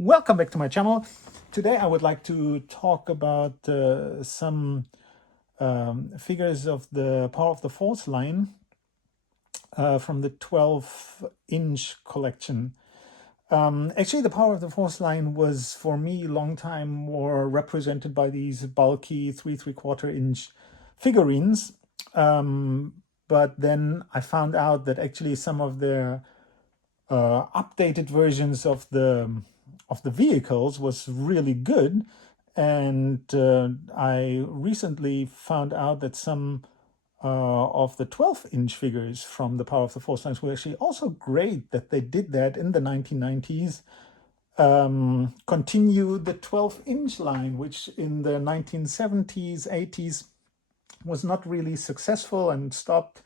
Welcome back to my channel. Today I would like to talk about some figures of the Power of the Force line from the 12-inch collection. Actually, the Power of the Force line was, for me, a long time more represented by these bulky 3¾ inch figurines. But then I found out that actually some of the updated versions of the vehicles was really good, and I recently found out that some of the 12-inch figures from the Power of the Force lines were actually also great, that they did that in the 1990s. Continue the 12-inch line, which in the 1970s, 80s was not really successful and stopped.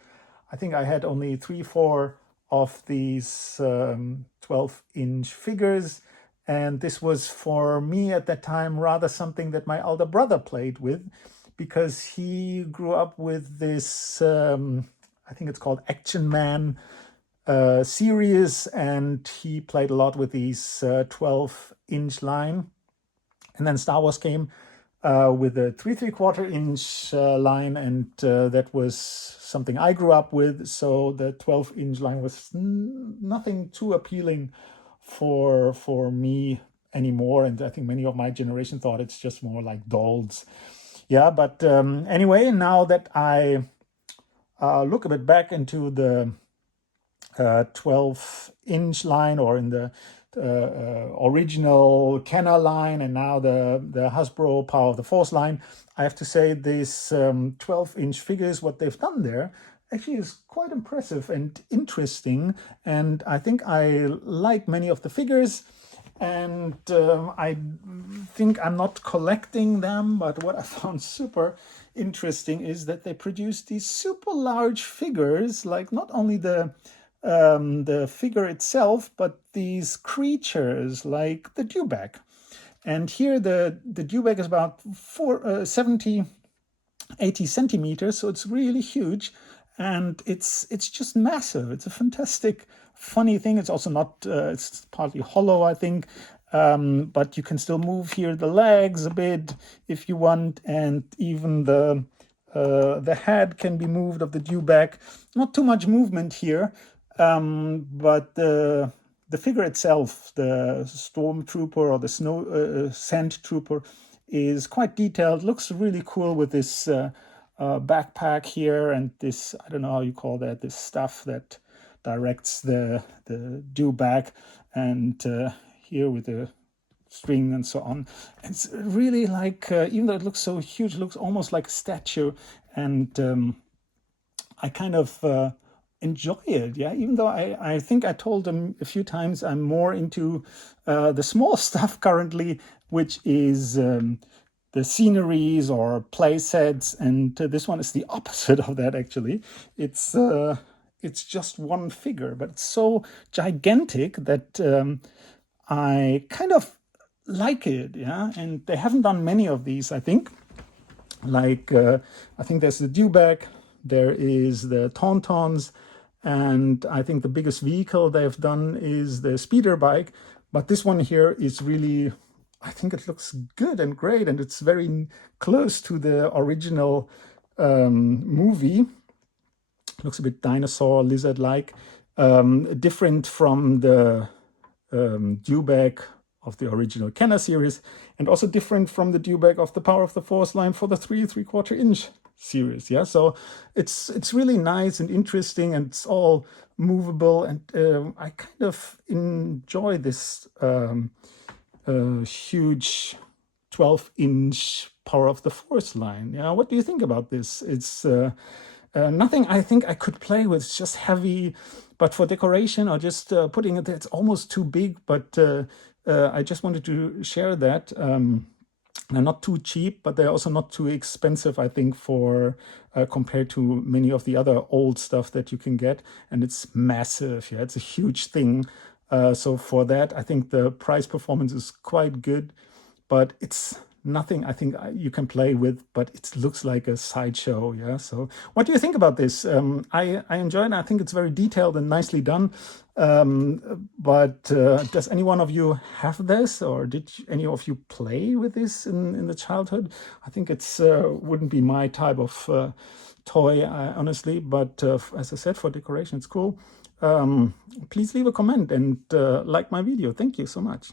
I think I had only 3, 4 of these 12-inch figures. And this was, for me at that time, rather something that my elder brother played with, because he grew up with this, I think it's called Action Man series, and he played a lot with these 12-inch line. And then Star Wars came with a 3¾ inch line, and that was something I grew up with. So the 12-inch line was nothing too appealing for me anymore, and I think many of my generation thought it's just more like dolls. Yeah, but anyway, now that I look a bit back into the 12-inch line, or in the original Kenner line, and now the Hasbro Power of the Force line, I have to say these 12-inch figures, what they've done there actually is quite impressive and interesting, and I think I like many of the figures. And I think I'm not collecting them, but what I found super interesting is that they produce these super large figures, like not only the figure itself, but these creatures like the Dewback. And here the Dewback is about 70, 80 centimeters, so it's really huge. And it's just massive. It's a fantastic, funny thing. It's also not, it's partly hollow, I think, but you can still move here the legs a bit if you want, and even the head can be moved of the Dewback. Not too much movement here, but the figure itself, the Stormtrooper or the Sand Trooper, is quite detailed. Looks really cool with this backpack here, and this, I don't know how you call that, this stuff that directs the Dewback, and here with the string and so on. It's really like, even though it looks so huge, it looks almost like a statue, and I kind of enjoy it. Yeah, even though I think I told them a few times I'm more into the small stuff currently, which is the sceneries or play sets, and this one is the opposite of that. Actually, it's just one figure, but it's so gigantic that I kind of like it. Yeah, and they haven't done many of these, I think. Like I think there's the Dewback, there is the Tauntauns, and I think the biggest vehicle they've done is the speeder bike. But this one here is really, I think it looks good and great, and it's very close to the original movie. Looks a bit dinosaur, lizard-like, different from the Dewback of the original Kenner series, and also different from the Dewback of the Power of the Force line for the 3¾ inch series. Yeah, so it's really nice and interesting, and it's all movable, and I kind of enjoy this huge 12-inch Power of the Force line. Yeah, what do you think about this? It's nothing I think I could play with. It's just heavy, but for decoration or just putting it there, it's almost too big. But I just wanted to share that. They're not too cheap, but they're also not too expensive, I think, for compared to many of the other old stuff that you can get. And it's massive. Yeah, it's a huge thing. So for that, I think the price performance is quite good, but it's nothing I think you can play with, but it looks like a sideshow. Yeah. So what do you think about this? I enjoy it. I think it's very detailed and nicely done. But does any one of you have this, or did any of you play with this in the childhood? I think it's wouldn't be my type of toy, honestly, but as I said, for decoration, it's cool. Please leave a comment and like my video. Thank you so much.